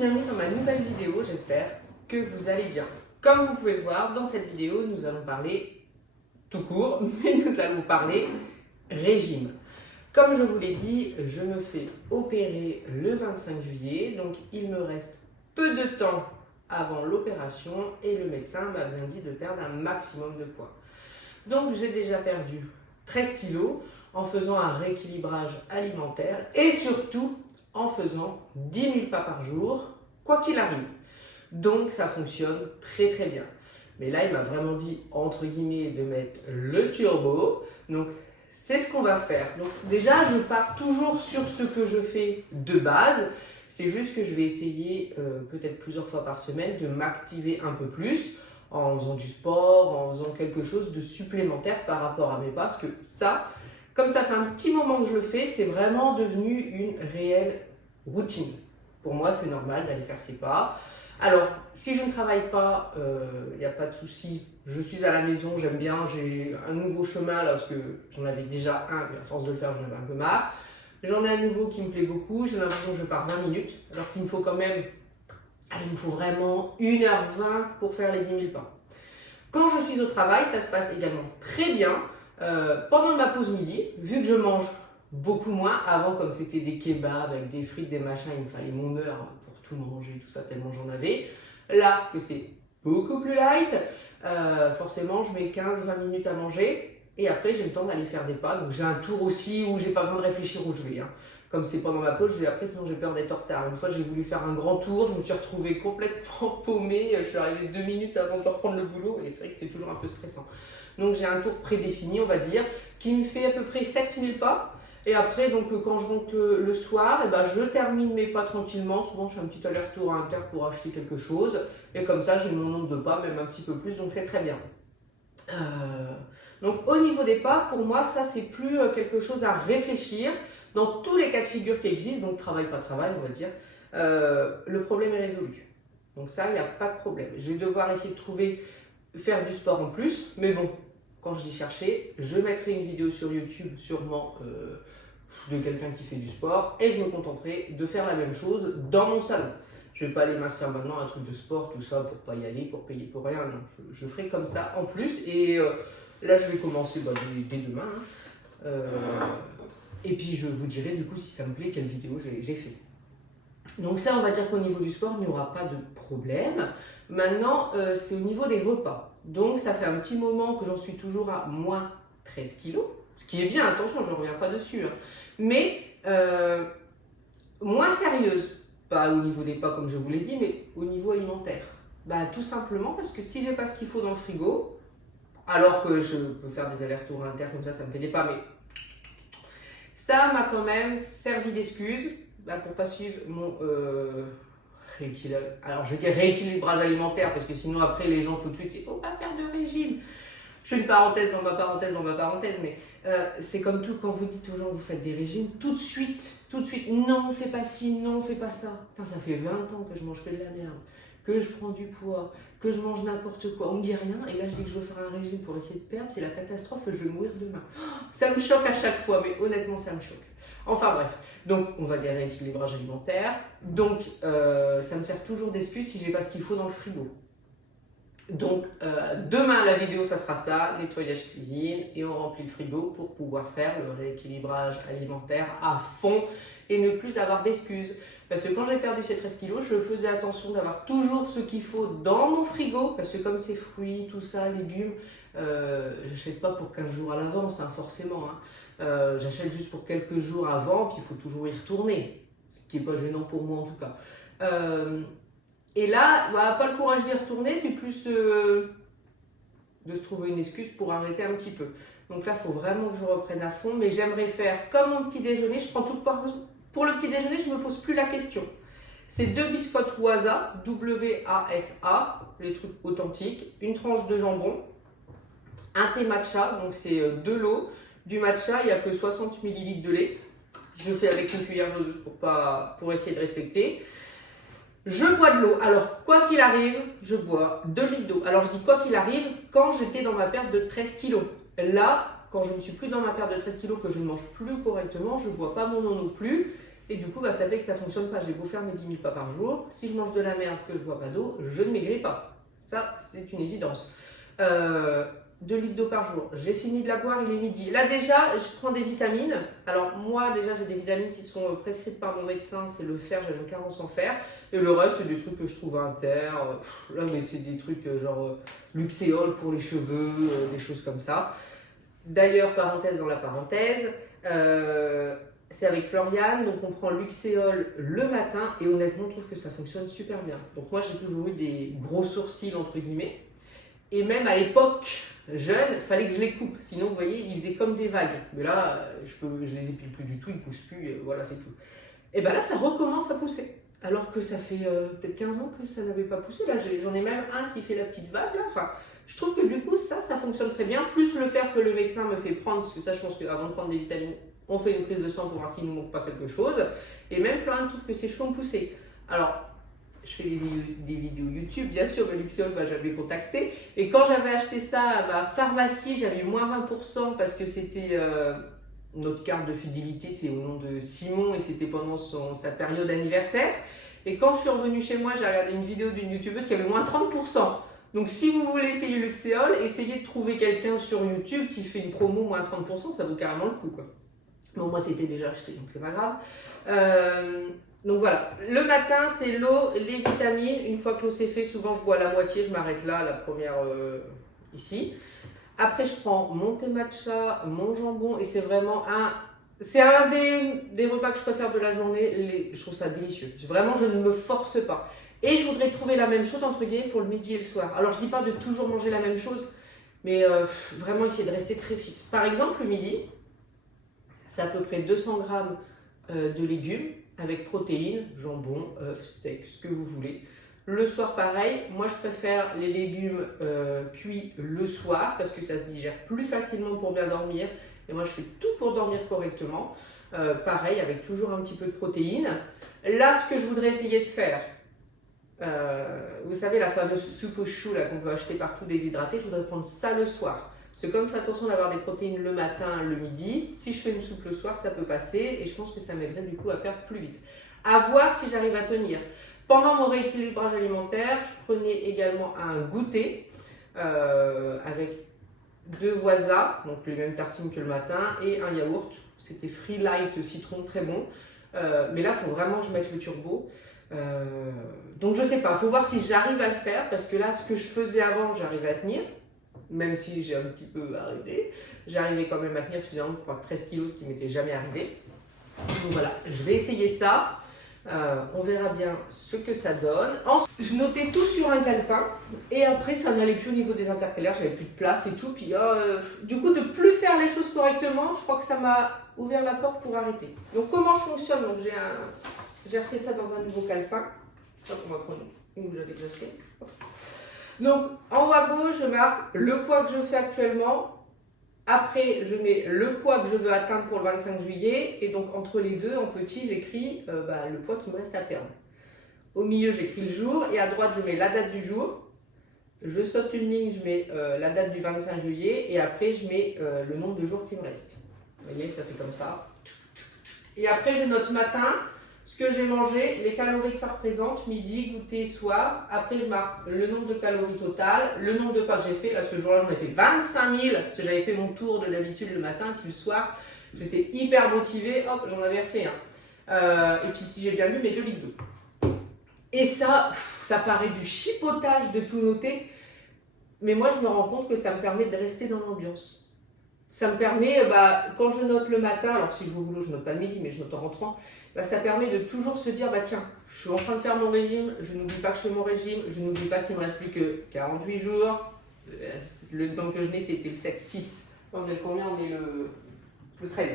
bienvenue dans ma nouvelle vidéo, j'espère que vous allez bien. Comme vous pouvez le voir, dans cette vidéo, nous allons parler tout court, mais nous allons parler régime. Comme je vous l'ai dit, je me fais opérer le 25 juillet, donc il me reste peu de temps avant l'opération et le médecin m'a bien dit de perdre un maximum de poids. Donc j'ai déjà perdu 13 kilos en faisant un rééquilibrage alimentaire et surtout en faisant 10 000 pas par jour, quoi qu'il arrive. Donc ça fonctionne très très bien. Mais là, il m'a vraiment dit, entre guillemets, de mettre le turbo. Donc c'est ce qu'on va faire. Donc déjà, je pars toujours sur ce que je fais de base. C'est juste que je vais essayer, peut-être plusieurs fois par semaine, de m'activer un peu plus en faisant du sport, en faisant quelque chose de supplémentaire par rapport à mes pas. Parce que ça, comme ça fait un petit moment que je le fais, c'est vraiment devenu une réelle routine. Pour moi, c'est normal d'aller faire ses pas. Alors, si je ne travaille pas, il n'y a pas de souci. Je suis à la maison, j'aime bien, j'ai un nouveau chemin là, parce que j'en avais déjà un, mais à force de le faire, j'en avais un peu marre. J'en ai un nouveau qui me plaît beaucoup, j'ai l'impression que je pars 20 minutes, alors qu'il me faut quand même, il me faut vraiment 1h20 pour faire les 10 000 pas. Quand je suis au travail, ça se passe également très bien. Pendant ma pause midi, vu que je mange beaucoup moins, avant comme c'était des kebabs avec des frites, des machins, il me fallait mon heure pour tout manger, tout ça, tellement j'en avais. Là, que c'est beaucoup plus light, forcément je mets 15-20 minutes à manger et après j'ai le temps d'aller faire des pas. Donc j'ai un tour aussi où j'ai pas besoin de réfléchir où je vais. Comme c'est pendant ma pause, je vais après, sinon j'ai peur d'être en retard. Une fois j'ai voulu faire un grand tour, je me suis retrouvée complètement paumée, je suis arrivée 2 minutes avant de reprendre le boulot et c'est vrai que c'est toujours un peu stressant. Donc j'ai un tour prédéfini, on va dire, qui me fait à peu près 7000 pas. Et après, donc, quand je rentre le soir, je termine mes pas tranquillement. Souvent, je fais un petit aller-retour à Inter pour acheter quelque chose. Et comme ça, j'ai mon nombre de pas, même un petit peu plus. Donc, c'est très bien. Donc, au niveau des pas, pour moi, ça, c'est plus quelque chose à réfléchir. Dans tous les cas de figure qui existent, donc travail, pas travail, on va dire, le problème est résolu. Donc ça, il n'y a pas de problème. Je vais devoir essayer de faire du sport en plus. Mais bon, quand je dis chercher, je mettrai une vidéo sur YouTube sûrement de quelqu'un qui fait du sport et je me contenterai de faire la même chose dans mon salon. Je ne vais pas aller m'inscrire maintenant à un truc de sport, tout ça, pour pas y aller, pour payer pour rien. Non, je ferai comme ça en plus et là je vais commencer dès demain. Et puis je vous dirai du coup si ça me plaît quelle vidéo j'ai fait. Donc ça, on va dire qu'au niveau du sport, il n'y aura pas de problème. Maintenant, c'est au niveau des repas. Donc ça fait un petit moment que j'en suis toujours à moins 13 kilos. Ce qui est bien, attention, je ne reviens pas dessus. Mais moins sérieuse. Pas au niveau des pas comme je vous l'ai dit, mais au niveau alimentaire. Tout simplement parce que si j'ai pas ce qu'il faut dans le frigo, alors que je peux faire des allers-retours Inter comme ça me fait des pas, mais ça m'a quand même servi d'excuse pour pas suivre mon rééquilibrage. Alors je dis rééquilibrage alimentaire parce que sinon après les gens tout de suite, il faut pas faire de régime. Je fais une parenthèse dans ma parenthèse, mais c'est comme tout quand vous dites aux gens que vous faites des régimes, tout de suite, non, on fait pas ci, non, on fait pas ça. Putain, ça fait 20 ans que je mange que de la merde, que je prends du poids, que je mange n'importe quoi, on me dit rien, et là je dis que je veux faire un régime pour essayer de perdre, c'est la catastrophe, je vais mourir demain. Ça me choque à chaque fois, mais honnêtement ça me choque. Enfin bref, donc on va dire rééquilibrage alimentaire, donc ça me sert toujours d'excuse si j'ai pas ce qu'il faut dans le frigo. Donc demain la vidéo ça sera ça, nettoyage cuisine et on remplit le frigo pour pouvoir faire le rééquilibrage alimentaire à fond et ne plus avoir d'excuses. Parce que quand j'ai perdu ces 13 kilos, je faisais attention d'avoir toujours ce qu'il faut dans mon frigo parce que comme c'est fruits, tout ça, légumes, j'achète pas pour 15 jours à l'avance forcément. J'achète juste pour quelques jours avant puis il faut toujours y retourner, ce qui n'est pas gênant pour moi en tout cas. Et là, pas le courage d'y retourner, puis plus de se trouver une excuse pour arrêter un petit peu. Donc là, il faut vraiment que je reprenne à fond, mais j'aimerais faire comme mon petit déjeuner. Je prends tout pour le petit déjeuner, je ne me pose plus la question. C'est 2 biscottes Wasa, W-A-S-A, les trucs authentiques, une tranche de jambon, un thé matcha, donc c'est de l'eau, du matcha, il n'y a que 60 ml de lait. Je fais avec une cuillère doseuse pour essayer de respecter. Je bois de l'eau. Alors, quoi qu'il arrive, je bois 2 litres d'eau. Alors, je dis quoi qu'il arrive, quand j'étais dans ma perte de 13 kilos. Là, quand je ne suis plus dans ma perte de 13 kilos, que je ne mange plus correctement, je ne bois pas mon eau non plus. Et du coup, bah, ça fait que ça ne fonctionne pas. J'ai beau faire mes 10 000 pas par jour. Si je mange de la merde, que je ne bois pas d'eau, je ne maigris pas. Ça, c'est une évidence. 2 litres d'eau par jour. J'ai fini de la boire, il est midi. Là déjà, je prends des vitamines. Alors moi déjà, j'ai des vitamines qui sont prescrites par mon médecin. C'est le fer, j'avais une carence en fer. Et le reste, c'est des trucs que je trouve inter. Là, mais c'est des trucs genre Luxéol pour les cheveux, des choses comme ça. D'ailleurs, parenthèse dans la parenthèse, c'est avec Floriane, donc on prend Luxéol le matin et honnêtement, on trouve que ça fonctionne super bien. Donc moi, j'ai toujours eu des gros sourcils entre guillemets. Et même à l'époque jeune, il fallait que je les coupe. Sinon, vous voyez, ils faisaient comme des vagues. Mais là, je les épile plus du tout, ils ne poussent plus, voilà, c'est tout. Et bien là, ça recommence à pousser. Alors que ça fait peut-être 15 ans que ça n'avait pas poussé. Là, j'en ai même un qui fait la petite vague. Là. Enfin, je trouve que du coup, ça fonctionne très bien. Plus le fer que le médecin me fait prendre, parce que ça, je pense qu'avant de prendre des vitamines, on fait une prise de sang pour voir s'il ne nous manque pas quelque chose. Et même Florian trouve que ses cheveux ont poussé. Alors, je fais des vidéos YouTube, bien sûr, le Luxéol, bah, j'avais contacté. Et quand j'avais acheté ça à ma pharmacie, j'avais eu moins 20% parce que c'était notre carte de fidélité, c'est au nom de Simon et c'était pendant sa période anniversaire. Et quand je suis revenue chez moi, j'ai regardé une vidéo d'une youtubeuse qui avait moins 30%. Donc si vous voulez essayer le Luxéol, essayez de trouver quelqu'un sur YouTube qui fait une promo moins 30%, ça vaut carrément le coup, quoi. Bon, moi c'était déjà acheté, donc c'est pas grave. Donc voilà, le matin c'est l'eau, les vitamines. Une fois que l'eau c'est fait, souvent je bois la moitié, je m'arrête là, la première ici. Après je prends mon thé matcha, mon jambon et c'est vraiment c'est un des repas que je préfère de la journée. Je trouve ça délicieux. Vraiment, je ne me force pas. Et je voudrais trouver la même chose entre guillemets pour le midi et le soir. Alors je dis pas de toujours manger la même chose, mais vraiment essayer de rester très fixe. Par exemple, le midi, c'est à peu près 200 grammes de légumes avec protéines, jambon, œufs, steak, ce que vous voulez. Le soir, pareil, moi je préfère les légumes cuits le soir parce que ça se digère plus facilement pour bien dormir. Et moi je fais tout pour dormir correctement. Pareil, avec toujours un petit peu de protéines. Là, ce que je voudrais essayer de faire, vous savez, la fameuse soupe au chou qu'on peut acheter partout déshydraté, je voudrais prendre ça le soir. Parce que comme je fais attention d'avoir des protéines le matin, le midi, si je fais une soupe le soir, ça peut passer et je pense que ça m'aiderait du coup à perdre plus vite. À voir si j'arrive à tenir. Pendant mon rééquilibrage alimentaire, je prenais également un goûter avec 2 Voisa, donc les mêmes tartines que le matin, et un yaourt. C'était Free Light citron, très bon. Mais là, il faut vraiment que je mette le turbo. Donc je sais pas, il faut voir si j'arrive à le faire parce que là, ce que je faisais avant, j'arrivais à tenir. Même si j'ai un petit peu arrêté, j'arrivais quand même à tenir suffisamment pour prendre 13 kilos, ce qui m'était jamais arrivé. Donc voilà, je vais essayer ça. On verra bien ce que ça donne. Ensuite, je notais tout sur un calepin et après ça n'allait plus au niveau des intercalaires, j'avais plus de place et tout. Puis du coup, de plus faire les choses correctement, je crois que ça m'a ouvert la porte pour arrêter. Donc comment je fonctionne? Donc j'ai refait ça dans un nouveau calepin. On va prendre une que j'avais déjà fait. Donc, en haut à gauche, je marque le poids que je fais actuellement. Après, je mets le poids que je veux atteindre pour le 25 juillet. Et donc, entre les deux, en petit, j'écris le poids qui me reste à perdre. Au milieu, j'écris le jour. Et à droite, je mets la date du jour. Je saute une ligne, je mets la date du 25 juillet. Et après, je mets le nombre de jours qui me reste. Vous voyez, ça fait comme ça. Et après, je note matin. Ce que j'ai mangé, les calories que ça représente, midi, goûter, soir. Après, je marque le nombre de calories totales, le nombre de pas que j'ai fait. Là, ce jour-là, j'en ai fait 25 000, parce que j'avais fait mon tour de d'habitude le matin, puis le soir, j'étais hyper motivée. Hop, j'en avais refait un. Et puis, si j'ai bien vu, mes 2 litres d'eau. Et ça paraît du chipotage de tout noter. Mais moi, je me rends compte que ça me permet de rester dans l'ambiance. Ça me permet, quand je note le matin, alors si je vais au boulot, je note pas le midi, mais je note en rentrant, ça permet de toujours se dire, tiens, je suis en train de faire mon régime, je n'oublie pas que je fais mon régime, je n'oublie pas qu'il ne me reste plus que 48 jours. Le temps que je n'ai, c'était le 7-6. On est combien? On est le 13.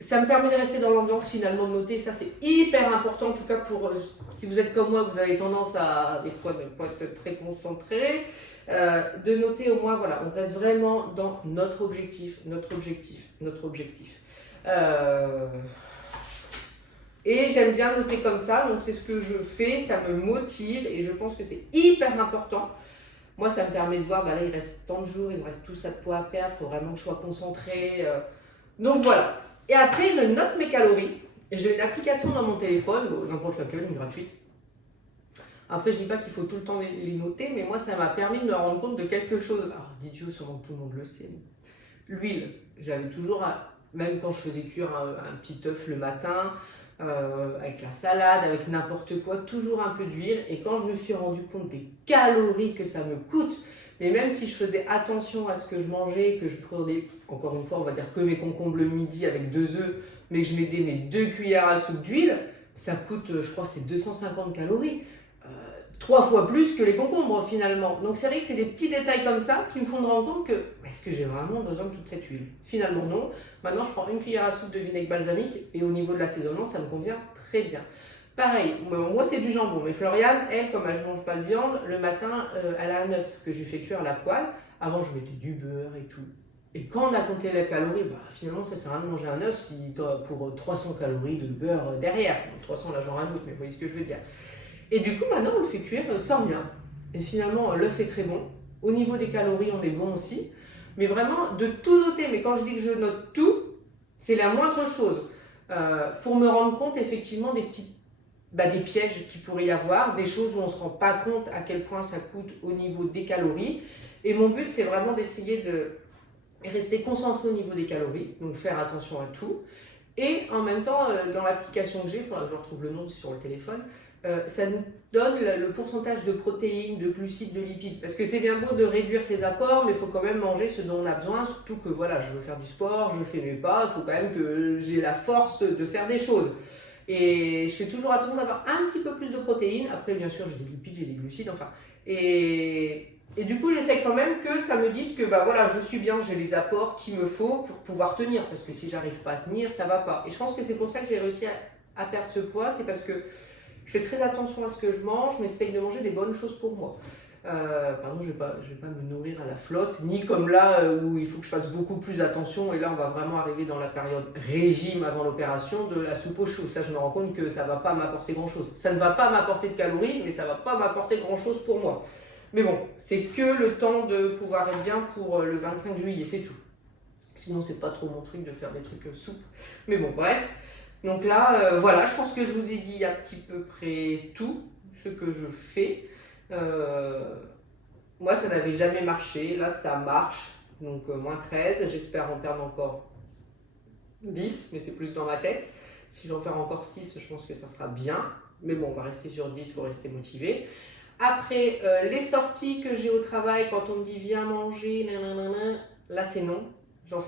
Ça me permet de rester dans l'ambiance, finalement, de noter. Ça, c'est hyper important, en tout cas, pour si vous êtes comme moi, vous avez tendance à, des fois, ne pas être très concentré. De noter au moins, voilà, on reste vraiment dans notre objectif. Et j'aime bien noter comme ça, donc c'est ce que je fais, ça me motive et je pense que c'est hyper important. Moi, ça me permet de voir, là, il reste tant de jours, il me reste tout ça de poids à perdre, il faut vraiment que je sois concentrée. Donc voilà. Et après, je note mes calories. J'ai une application dans mon téléphone, bon, n'importe laquelle, une gratuite. Après, je dis pas qu'il faut tout le temps les noter, mais moi, ça m'a permis de me rendre compte de quelque chose. Alors, dites-vous, sûrement tout le monde le sait. L'huile, j'avais toujours, même quand je faisais cuire un petit œuf le matin, avec la salade, avec n'importe quoi, toujours un peu d'huile. Et quand je me suis rendu compte des calories que ça me coûte, mais même si je faisais attention à ce que je mangeais, que je prenais, encore une fois, on va dire que mes concombres le midi avec 2 œufs, mais que je mettais mes 2 cuillères à soupe d'huile, ça coûte, je crois, c'est 250 calories. 3 fois plus que les concombres finalement. Donc c'est vrai que c'est des petits détails comme ça qui me font me rendre compte que est-ce que j'ai vraiment besoin de toute cette huile? Finalement non. Maintenant je prends une cuillère à soupe de vinaigre balsamique et au niveau de l'assaisonnement ça me convient très bien. Pareil, moi c'est du jambon, mais Floriane, elle, comme elle ne mange pas de viande, le matin elle a un œuf que je lui fais cuire à la poêle. Avant je mettais du beurre et tout. Et quand on a compté les calories, finalement ça sert à rien de manger un œuf si pour 300 calories de beurre derrière. Donc 300 là j'en rajoute, mais vous voyez ce que je veux dire. Et du coup, maintenant, on le fait cuire sans rien. Et finalement, l'œuf est très bon. Au niveau des calories, on est bon aussi. Mais vraiment, de tout noter. Mais quand je dis que je note tout, c'est la moindre chose. Pour me rendre compte, effectivement, des pièges qu'il pourrait y avoir, des choses où on ne se rend pas compte à quel point ça coûte au niveau des calories. Et mon but, c'est vraiment d'essayer de rester concentré au niveau des calories. Donc, faire attention à tout. Et en même temps, dans l'application que j'ai, il faudra que je retrouve le nom sur le téléphone, ça nous donne le pourcentage de protéines, de glucides, de lipides. Parce que c'est bien beau de réduire ses apports, mais il faut quand même manger ce dont on a besoin, surtout que voilà, je veux faire du sport, je fais mes pas, il faut quand même que j'ai la force de faire des choses. Et je fais toujours attention d'avoir un petit peu plus de protéines. Après, bien sûr, j'ai des lipides, j'ai des glucides, enfin. Et du coup, j'essaie quand même que ça me dise que voilà, je suis bien, j'ai les apports qu'il me faut pour pouvoir tenir. Parce que si j'arrive pas à tenir, ça va pas. Et je pense que c'est pour ça que j'ai réussi à perdre ce poids, c'est parce que je fais très attention à ce que je mange, mais j'essaye de manger des bonnes choses pour moi. Pardon, je vais pas me nourrir à la flotte, ni comme là où il faut que je fasse beaucoup plus attention. Et là, on va vraiment arriver dans la période régime avant l'opération de la soupe au chou. Ça, je me rends compte que ça ne va pas m'apporter grand-chose. Ça ne va pas m'apporter de calories, mais ça ne va pas m'apporter grand-chose pour moi. Mais bon, c'est que le temps de pouvoir être bien pour le 25 juillet, c'est tout. Sinon, c'est pas trop mon truc de faire des trucs soupe. Mais bon, bref. Donc là, voilà, je pense que je vous ai dit à petit peu près tout ce que je fais. Moi, ça n'avait jamais marché. Là, ça marche. Donc, moins 13. J'espère en perdre encore 10, mais c'est plus dans ma tête. Si j'en perds encore 6, je pense que ça sera bien. Mais bon, on va rester sur 10, il faut rester motivé. Après, les sorties que j'ai au travail, quand on me dit viens manger, nanana, là, c'est non. J'en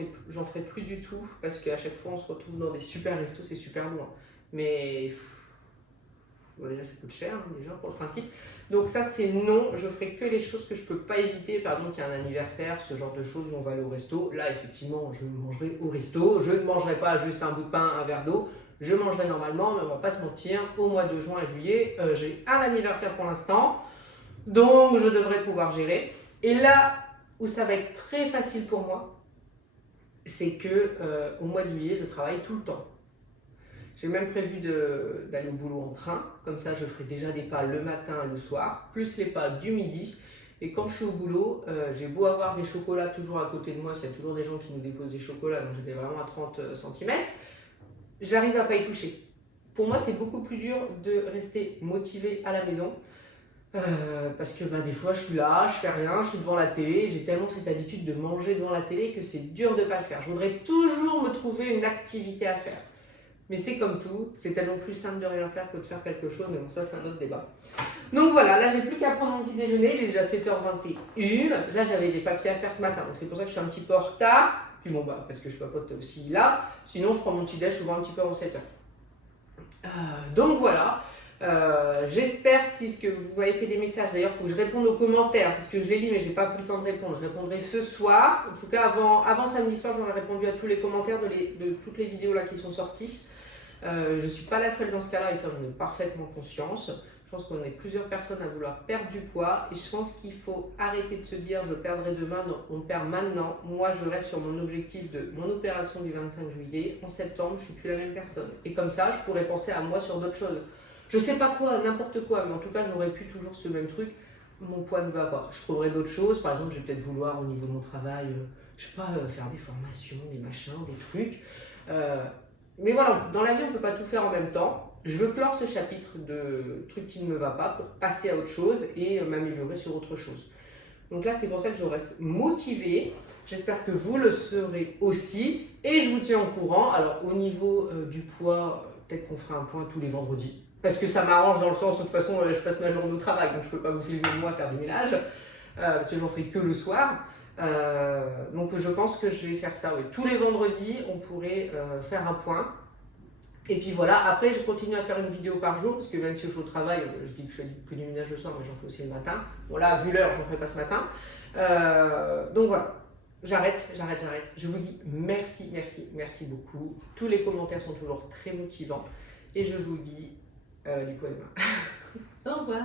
ferai plus du tout parce qu'à chaque fois on se retrouve dans des super restos, c'est super loin. Mais bon, déjà ça coûte cher déjà pour le principe. Donc ça c'est non, je ferai que les choses que je peux pas éviter. Par exemple, qu'il y a un anniversaire, ce genre de choses où on va aller au resto. Là effectivement je mangerai au resto. Je ne mangerai pas juste un bout de pain, un verre d'eau. Je mangerai normalement, mais on va pas se mentir. Au mois de juin et juillet, j'ai un anniversaire pour l'instant. Donc je devrais pouvoir gérer. Et là où ça va être très facile pour moi, c'est que au mois de juillet, je travaille tout le temps. J'ai même prévu d'aller au boulot en train, comme ça je ferai déjà des pas le matin et le soir, plus les pas du midi. Et quand je suis au boulot, j'ai beau avoir des chocolats toujours à côté de moi, s'il y a toujours des gens qui nous déposent des chocolats, donc je les ai vraiment à 30 cm, j'arrive à pas y toucher. Pour moi, c'est beaucoup plus dur de rester motivé à la maison. Parce que des fois je suis là, je fais rien, je suis devant la télé, j'ai tellement cette habitude de manger devant la télé que c'est dur de ne pas le faire. Je voudrais toujours me trouver une activité à faire. Mais c'est comme tout, c'est tellement plus simple de rien faire que de faire quelque chose, mais bon ça c'est un autre débat. Donc voilà, là j'ai plus qu'à prendre mon petit déjeuner, il est déjà 7h21. Là j'avais des papiers à faire ce matin, donc c'est pour ça que je suis un petit peu en retard. Puis bon parce que je papote aussi là, sinon je prends mon petit déj, je vois un petit peu avant 7h. Donc voilà. J'espère si ce que vous m'avez fait des messages, d'ailleurs il faut que je réponde aux commentaires parce que je les lis mais j'ai pas pris le temps de répondre, je répondrai ce soir, en tout cas avant samedi soir j'aurai répondu à tous les commentaires de toutes les vidéos là qui sont sorties. Je suis pas la seule dans ce cas là et ça j'en ai parfaitement conscience. Je pense qu'on est plusieurs personnes à vouloir perdre du poids et je pense qu'il faut arrêter de se dire je perdrai demain, non, on perd maintenant. Moi je reste sur mon objectif de mon opération du 25 juillet, en septembre je suis plus la même personne et comme ça je pourrais penser à moi sur d'autres choses. Je sais pas quoi, n'importe quoi, mais en tout cas, j'aurais pu toujours ce même truc. Mon poids ne va pas. Je trouverai d'autres choses. Par exemple, je vais peut-être vouloir, au niveau de mon travail, je sais pas, faire des formations, des machins, des trucs. Mais voilà, dans la vie, on ne peut pas tout faire en même temps. Je veux clore ce chapitre de trucs qui ne me va pas pour passer à autre chose et m'améliorer sur autre chose. Donc là, c'est pour ça que je reste motivée. J'espère que vous le serez aussi. Et je vous tiens au courant. Alors, au niveau du poids, peut-être qu'on fera un point tous les vendredis. Parce que ça m'arrange dans le sens où de toute façon, je passe ma journée au travail. Donc, je ne peux pas vous filmer moi faire du ménage. Parce que j'en ferai que le soir. Donc, je pense que je vais faire ça. Oui. Tous les vendredis, on pourrait faire un point. Et puis voilà, après je continue à faire une vidéo par jour, parce que même si je suis au travail, je dis que je fais que du ménage le soir, mais j'en fais aussi le matin. Bon là, vu l'heure, j'en fais pas ce matin. Donc voilà, j'arrête. Je vous dis merci beaucoup. Tous les commentaires sont toujours très motivants. Et je vous dis du coup à demain. Au revoir.